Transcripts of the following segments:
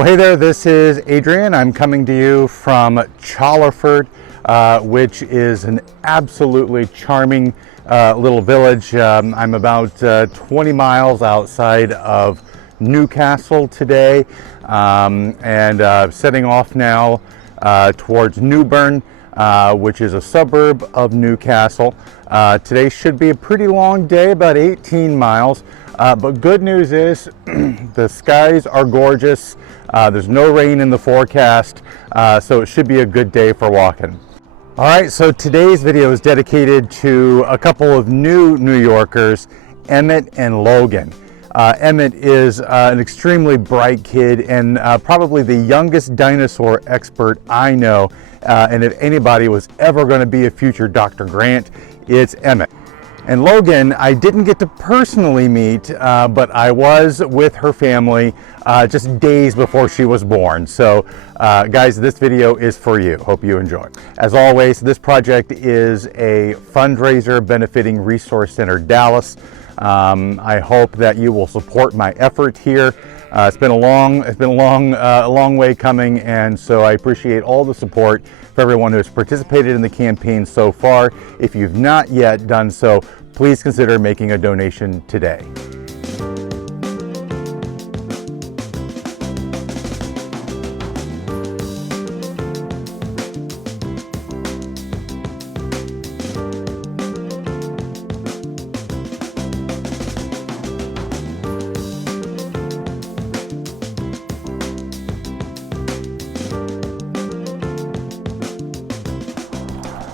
Well, hey there, this is Adrian. I'm coming to you from Chollerford, which is an absolutely charming little village. I'm about 20 miles outside of Newcastle today, and setting off now towards Newburn, which is a suburb of Newcastle. Today should be a pretty long day, about 18 miles. But good news is the skies are gorgeous. There's no rain in the forecast, so it should be a good day for walking. All right, so today's video is dedicated to a couple of new New Yorkers, Emmett and Logan. Emmett is an extremely bright kid and probably the youngest dinosaur expert I know. And if anybody was ever going to be a future Dr. Grant, it's Emmett. And Logan, I didn't get to personally meet, but I was with her family just days before she was born. So guys, this video is for you. Hope you enjoy. As always, this project is a fundraiser benefiting Resource Center Dallas. I hope that you will support my effort here. It's been a long way coming, and so I appreciate all the support for everyone who has participated in the campaign so far. If you've not yet done so, please consider making a donation today.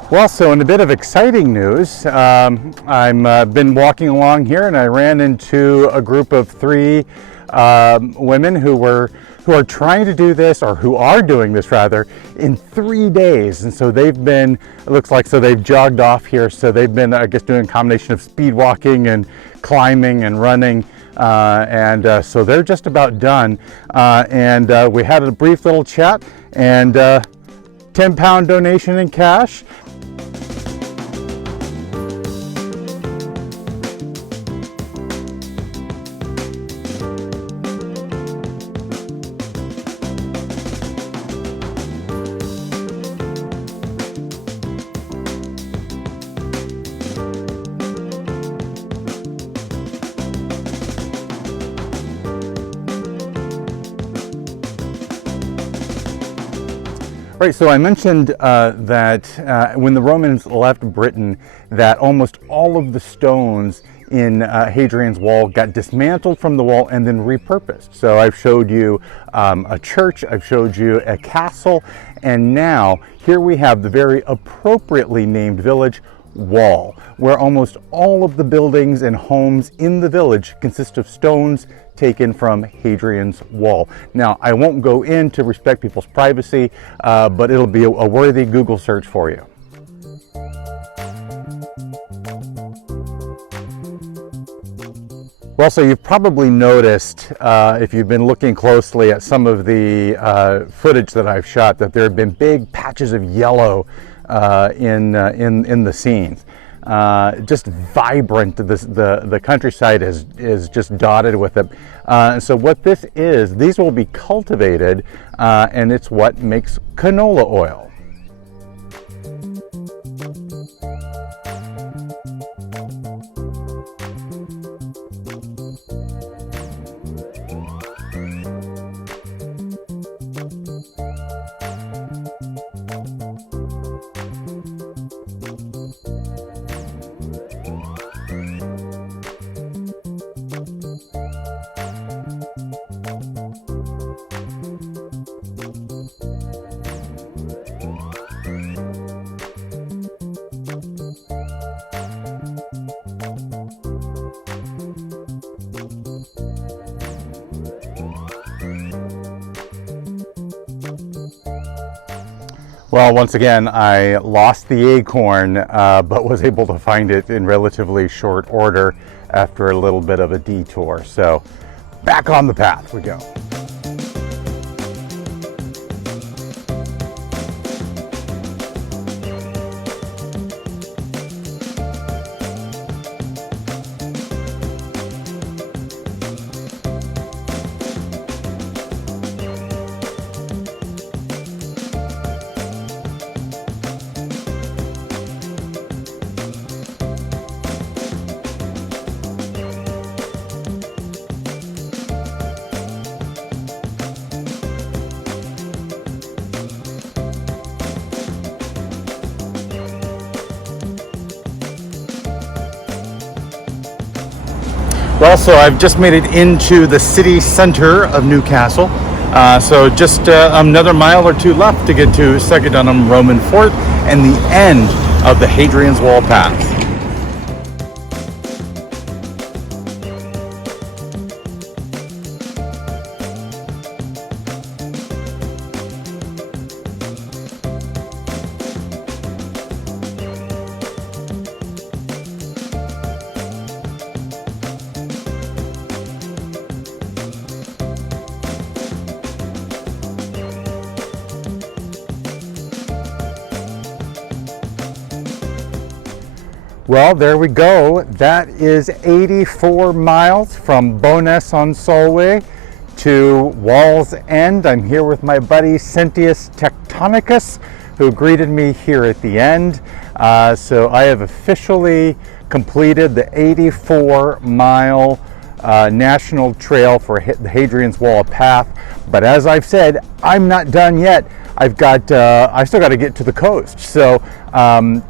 Well, so in a bit of exciting news, I've been walking along here and I ran into a group of three women who are trying to do this, or who are doing this rather, in 3 days. And so they've been, it looks like, so they've jogged off here. So they've been, I guess, doing a combination of speed walking and climbing and running. So they're just about done. We had a brief little chat, and £10 donation in cash. Right, so I mentioned that when the Romans left Britain, that almost all of the stones in Hadrian's wall got dismantled from the wall and then repurposed. So I've showed you a church, I've showed you a castle, and now here we have the very appropriately named village, Wall, where almost all of the buildings and homes in the village consist of stones taken from Hadrian's wall. Now, I won't go in to respect people's privacy, but it'll be a worthy Google search for you. Well, so you've probably noticed, if you've been looking closely at some of the footage that I've shot, that there have been big patches of yellow in the scenes. Just vibrant. The countryside is just dotted with it. So what this is, these will be cultivated, and it's what makes canola oil. Well, once again, I lost the acorn, but was able to find it in relatively short order after a little bit of a detour. So back on the path we go. Well, so I've just made it into the city center of Newcastle. So just another mile or two left to get to Second Dunham Roman Fort and the end of the Hadrian's Wall path. Well, there we go. That is 84 miles from Bowness-on-Solway to Wallsend. I'm here with my buddy Sentius Tectonicus, who greeted me here at the end. So I have officially completed the 84-mile national trail for the Hadrian's Wall path. But as I've said, I'm not done yet. I still got to get to the coast. So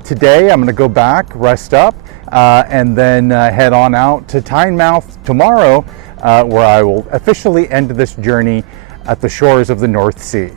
today I'm going to go back, rest up, and then head on out to Tynemouth tomorrow, where I will officially end this journey at the shores of the North Sea.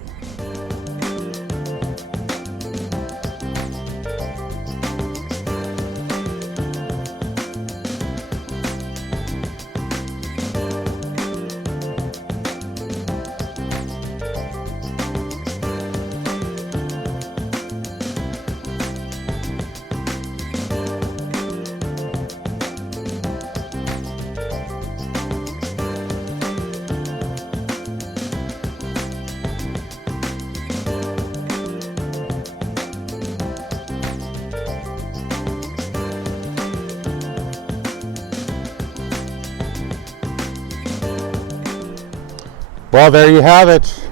Well, there you have it.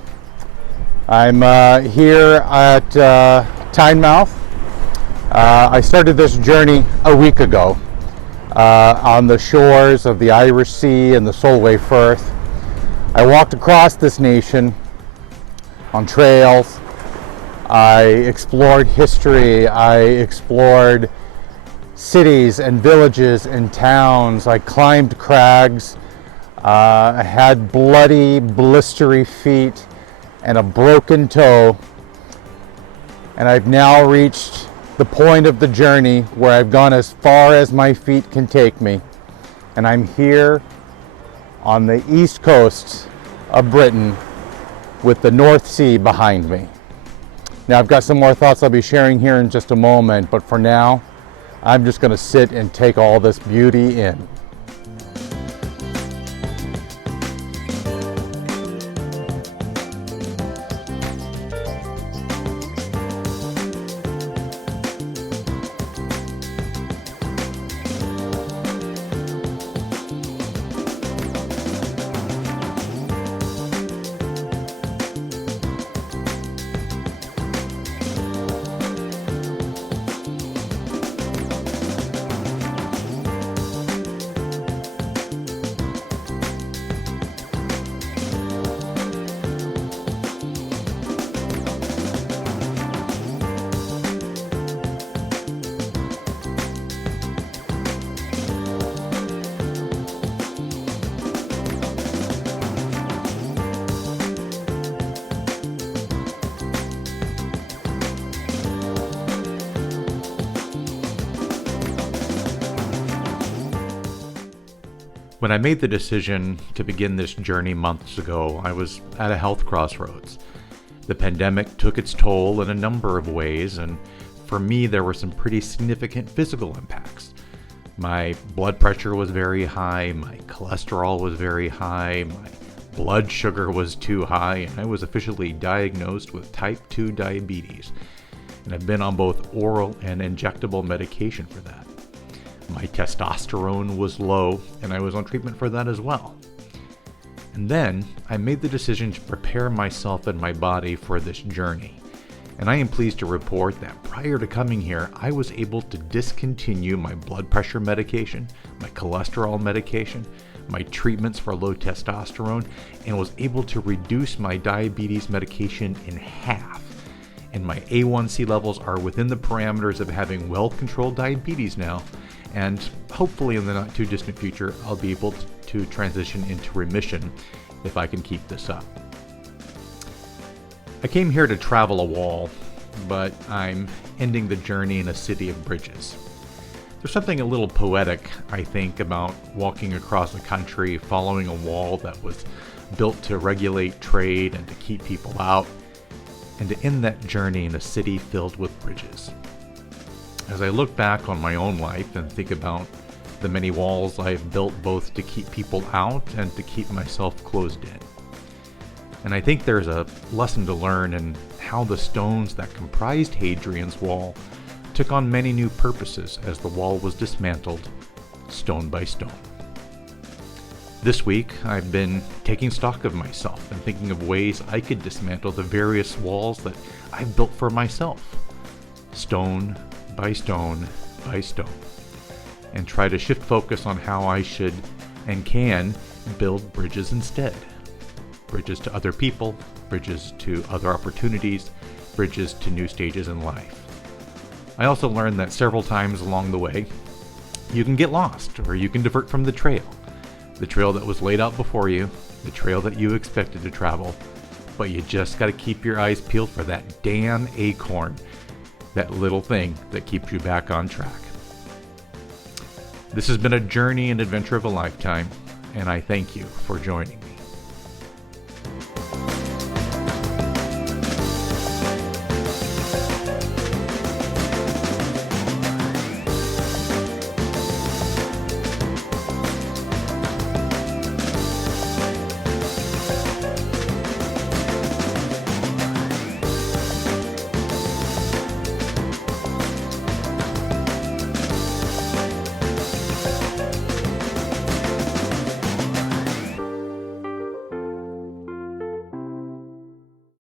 I'm here at Tynemouth. I started this journey a week ago on the shores of the Irish Sea and the Solway Firth. I walked across this nation on trails. I explored history. I explored cities and villages and towns. I climbed crags. I had bloody, blistery feet and a broken toe, and I've now reached the point of the journey where I've gone as far as my feet can take me, and I'm here on the east coast of Britain with the North Sea behind me. Now I've got some more thoughts I'll be sharing here in just a moment, but for now I'm just going to sit and take all this beauty in. When I made the decision to begin this journey months ago, I was at a health crossroads. The pandemic took its toll in a number of ways, and for me there were some pretty significant physical impacts. My blood pressure was very high, my cholesterol was very high, my blood sugar was too high, and I was officially diagnosed with type 2 diabetes. And I've been on both oral and injectable medication for that. My testosterone was low, and I was on treatment for that as well. And then I made the decision to prepare myself and my body for this journey. And I am pleased to report that prior to coming here, I was able to discontinue my blood pressure medication, my cholesterol medication, my treatments for low testosterone, and was able to reduce my diabetes medication in half. And my A1C levels are within the parameters of having well-controlled diabetes now, and hopefully in the not too distant future, I'll be able to transition into remission if I can keep this up. I came here to travel a wall, but I'm ending the journey in a city of bridges. There's something a little poetic, I think, about walking across a country following a wall that was built to regulate trade and to keep people out, and to end that journey in a city filled with bridges. As I look back on my own life and think about the many walls I've built both to keep people out and to keep myself closed in. And I think there's a lesson to learn in how the stones that comprised Hadrian's wall took on many new purposes as the wall was dismantled, stone by stone. This week, I've been taking stock of myself and thinking of ways I could dismantle the various walls that I've built for myself, stone by stone by stone, and try to shift focus on how I should and can build bridges instead. Bridges to other people, bridges to other opportunities, bridges to new stages in life. I also learned that several times along the way, you can get lost or you can divert from the trail that was laid out before you, the trail that you expected to travel, but you just got to keep your eyes peeled for that damn acorn, that little thing that keeps you back on track. This has been a journey and adventure of a lifetime, and I thank you for joining me.